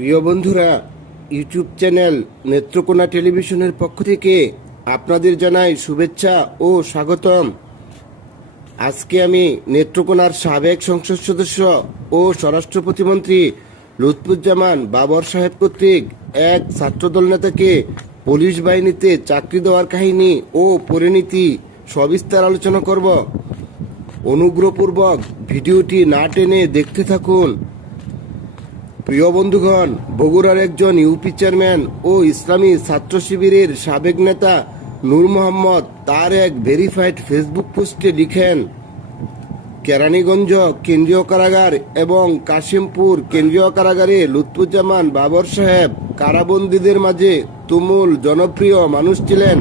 প্রিয় বন্ধুরা, YouTube channel Netrokona টেলিভিশনের পক্ষ থেকে আপনাদের জানাই শুভেচ্ছা ও স্বাগতম। আজকে আমি নেত্রকোনার সাবেক সংসদ সদস্য ও স্বরাষ্ট্র প্রতিমন্ত্রী লুৎফুজ্জামান বাবর সাহেব কর্তৃক এক ছাত্রদল নেতাকে পুলিশ বাহিনীতে চাকরি দেওয়ার কাহিনী ও পরিণতি সবিস্তার আলোচনা করব। অনুগ্রহপূর্বক ভিডিওটি না টেনে দেখতে থাকুন। প্রিয় বন্ধুগণ, বগুড়ার একজন ইউপি চেয়ারম্যান ও ইসলামী ছাত্র শিবিরের সাবেক নেতা নূর মোহাম্মদ তার এক ভেরিফাইড ফেসবুক পোস্টে লিখেন, কেরানীগঞ্জ কেন্দ্রীয় কারাগার এবং কাশিমপুর কেন্দ্রীয় কারাগারে লুৎফুজ্জামান বাবর সাহেব কারাবন্দীদের মাঝে তুমুল জনপ্রিয় মানুষ ছিলেন।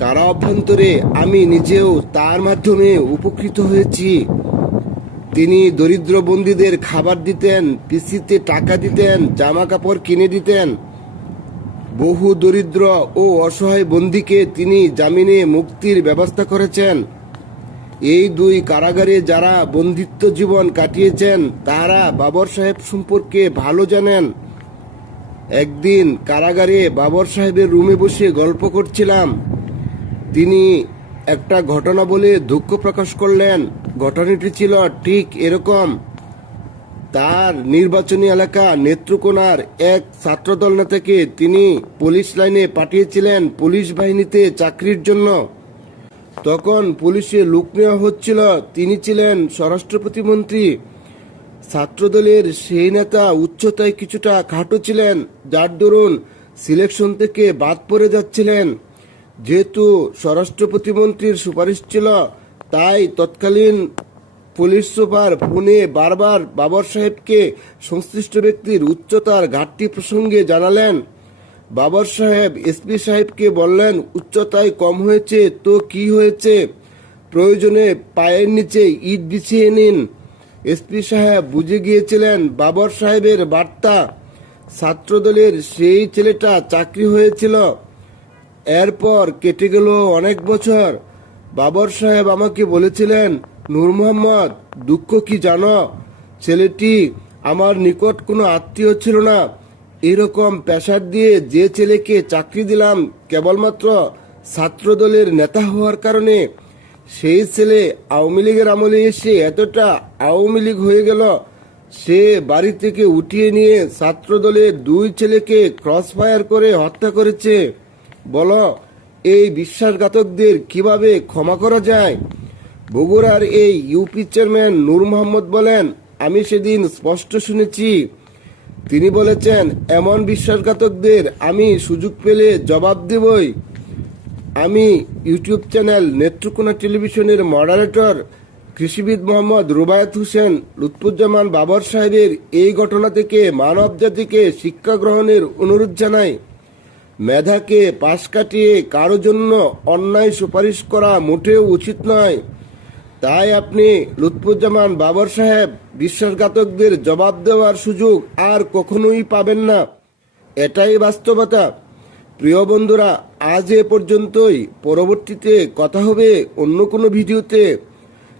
কারা অভ্যন্তরে আমি নিজেও তার মাধ্যমে উপকৃত হয়েছি। তিনি দরিদ্র বন্দীদের খাবার দিতেন, পিসিতে টাকা দিতেন, জামা কাপড় কিনে দিতেন। বহু দরিদ্র ও অসহায় বন্দীকে তিনি জামিনে মুক্তির ব্যবস্থা করেছেন। এই দুই কারাগারে যারা বন্দিত্ব জীবন কাটিয়েছেন তারা বাবর সাহেব সম্পর্কে ভালো জানেন। একদিন কারাগারে বাবর সাহেবের রুমে বসে গল্প করছিলাম। তিনি একটা ঘটনা বলে দুঃখ প্রকাশ করলেন। ঘটনাটি ছিল ঠিক এরকম। তার নির্বাচনী এলাকা নেত্রকোনার এক ছাত্রদল নেতাকে তিনি পুলিশ লাইনে পাঠিয়েছিলেন পুলিশ বাহিনীতে চাকরির জন্য। তখন পুলিশে লোক নেওয়া হচ্ছিল। তিনি ছিলেন স্বরাষ্ট্র প্রতিমন্ত্রী। ছাত্রদলের সেই নেতা উচ্চতায় কিছুটা খাটো ছিলেন, যার দরুন সিলেকশন থেকে বাদ পড়ে যাচ্ছিলেন। যেহেতু স্বরাষ্ট্র প্রতিমন্ত্রীর সুপারিশ ছিল, তাই তৎকালীন পুলিশ সুপার ফোনে বারবার বাবর সাহেবকে সংশ্লিষ্ট ব্যক্তির উচ্চতার ঘাটতি প্রসঙ্গে জানালেন। বাবর সাহেব এসপি সাহেবকে বললেন, উচ্চতায় কম হয়েছে তো কি হয়েছে, প্রয়োজনে পায়ের নিচে ইট বিছিয়ে নিন। এসপি সাহেব বুঝে গিয়েছিলেন বাবর সাহেবের বার্তা। ছাত্রদলের সেই ছেলেটা চাকরি হয়েছিল। এরপর কেটে গেল অনেক বছর। বাবর সাহেব আমাকে বলেছিলেন, নূর মোহাম্মদ, দুঃখ কি জানো, ছেলেটি আমার নিকট কোনো আত্মীয় ছিল না। এরকম প্রেসার দিয়ে যে ছেলেকে চাকরি দিলাম কেবলমাত্র ছাত্রদলের নেতা হওয়ার কারণে, সেই ছেলে আওয়ামী লীগের আমলে এসে এতটা আওয়ামী লীগ হয়ে গেল, সে বাড়ি থেকে উঠিয়ে নিয়ে ছাত্রদলের দুই ছেলেকে ক্রস ফায়ার করে হত্যা করেছে। বলো, এই বিশ্বাসঘাতকদের কিভাবে ক্ষমা করা যায়? বগুড়ার এই ইউপি চেয়ারম্যান নূর মোহাম্মদ বলেন, আমি সেদিন স্পষ্ট শুনেছি। তিনি বলেছেন, এমন বিশ্বাসঘাতকদের আমি সুযোগ পেলে জবাব দেবই। আমি ইউটিউব চ্যানেল নেত্রকোনা টেলিভিশনের মডারেটর কৃষিবিদ মোহাম্মদ রুবায়েত হোসেন লুৎফুজ্জামান বাবর সাহেবের এই ঘটনা থেকে মানব জাতিকে শিক্ষা গ্রহণের অনুরোধ জানাই। মেধাকে পাশ কাটিয়ে কারো জন্য অন্যায় সুপারিশ করা মোটেও উচিত নয়। তাই আপনি লুৎফুজ্জামান বাবর সাহেব বিশ্বাসঘাতকদের জবাব দেওয়ার সুযোগ আর কখনোই পাবেন না। এটাই বাস্তবতা। প্রিয় বন্ধুরা, আজ এ পর্যন্তই। পরবর্তীতে কথা হবে অন্য কোনো ভিডিওতে।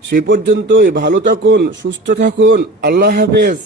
সে পর্যন্তই ভালো থাকুন, সুস্থ থাকুন। আল্লাহ হাফেজ।